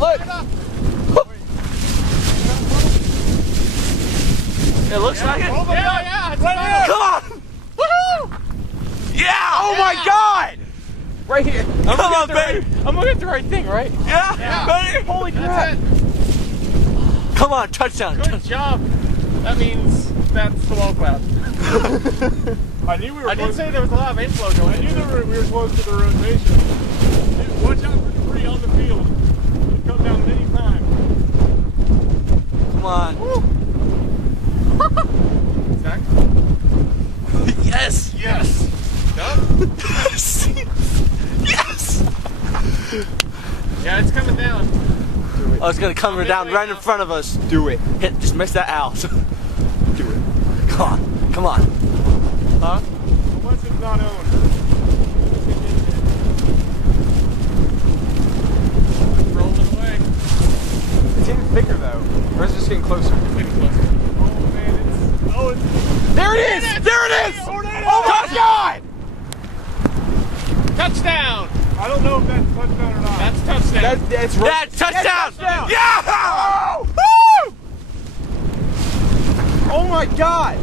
Look. It looks like it. Yeah, it's right here. Come on. Woohoo! Yeah. Oh my God. Right here. Come on, baby. I'm looking at the right thing, right? Yeah. Baby. Holy crap. Come on, touchdown. Good job. That means that's the wall cloud. I knew we were. I did say there was a lot of inflow going. I knew that we were close to the rotation. Watch out for debris on the field. It'll come down at any time. Come on. Zach? Yes. Yes. Done? Yes. Yeah, it's coming down. Oh, it's gonna come down right in front of us. Do it. Just miss that out. Do it. Come on. Come on. Huh? Unless it's not owned. It's rolling away. It's getting thicker though. Or is it just getting closer? Getting closer. Oh man, it's. There it is! There it is! Oh my God! Touchdown! I don't know if that's touchdown or not. That's touchdown. That's right. That's touchdown! touchdown! Yeah! Oh my God!